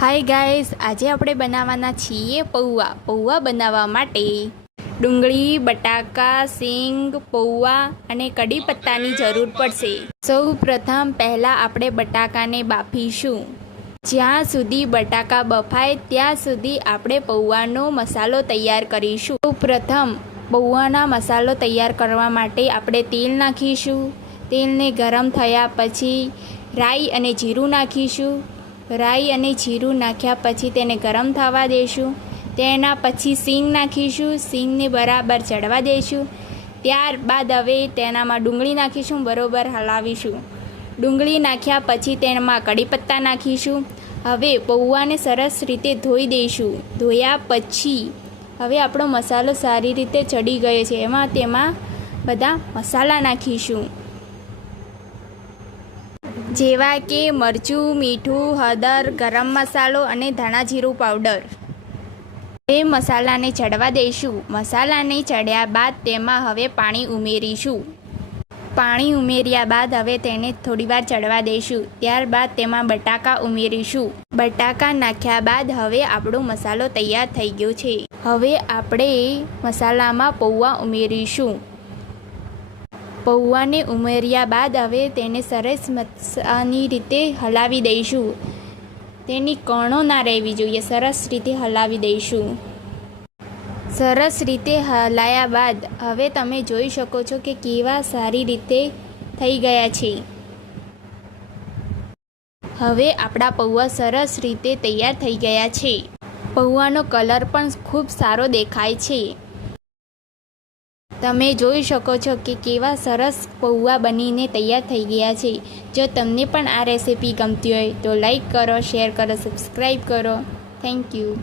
Hi guys, આજે આપણે બનાવવાના છીએ પૌવા. પૌવા બનાવવા માટે ડુંગળી, બટાકા, સિંગ, પૌવા અને કડી પત્તાની જરૂર પડશે. સૌ પ્રથમ પહેલાં આપણે બટાકાને બાફીશું. જ્યાં સુધી બટાકા બફાય ત્યાં સુધી આપણે પૌવાનો મસાલો તૈયાર કરીશું. સૌ પ્રથમ પૌવાના મસાલો તૈયાર કરવા માટે આપણે તેલ નાખીશું. તેલને ગરમ થયા પછી રાઈ અને જીરું નાખીશું. રાઈ અને જીરું નાખ્યા પછી તેને ગરમ થવા દઈશું. તેના પછી સિંગ નાખીશું. સિંગને બરાબર ચડવા દઈશું. ત્યારબાદ હવે તેનામાં ડુંગળી નાખીશું, બરાબર હલાવીશું. ડુંગળી નાખ્યા પછી તેમાં કડી પત્તા નાખીશું. હવે પૌવાને સરસ રીતે ધોઈ દઈશું. ધોયા પછી હવે આપણો મસાલો સારી રીતે ચડી ગયો છે. તેમાં બધા મસાલા નાખીશું, જેવા કે મરચું, મીઠું, હળદર, ગરમ મસાલો અને ધાણા જીરું પાવડર. એ મસાલાને ચડવા દઈશું. મસાલાને ચડ્યા બાદ તેમાં હવે પાણી ઉમેરીશું. પાણી ઉમેર્યા બાદ હવે તેને થોડીવાર ચડવા દઈશું. ત્યારબાદ તેમાં બટાકા ઉમેરીશું. બટાકા નાખ્યા બાદ હવે આપણો મસાલો તૈયાર થઈ ગયો છે. હવે આપણે મસાલામાં પૌવા ઉમેરીશું. પૌવાને ઉમેર્યા બાદ હવે તેને સરસ મસાલાની રીતે હલાવી દઈશું. તેની કણો ના રહેવી જોઈએ. સરસ રીતે હલાવી દઈશું. સરસ રીતે હલાયા બાદ હવે તમે જોઈ શકો છો કે કેવા સારી રીતે થઈ ગયા છે. હવે આપણા પૌવા સરસ રીતે તૈયાર થઈ ગયા છે. પૌવાનો કલર પણ ખૂબ સારો દેખાય છે. તમે જોઈ શકો છો કે કેવા સરસ પૌવા બનીને તૈયાર થઈ ગયા છે. જો તમને પણ આ રેસીપી ગમતી હોય તો લાઈક કરો, શેર કરો, સબસ્ક્રાઈબ કરો. Thank you.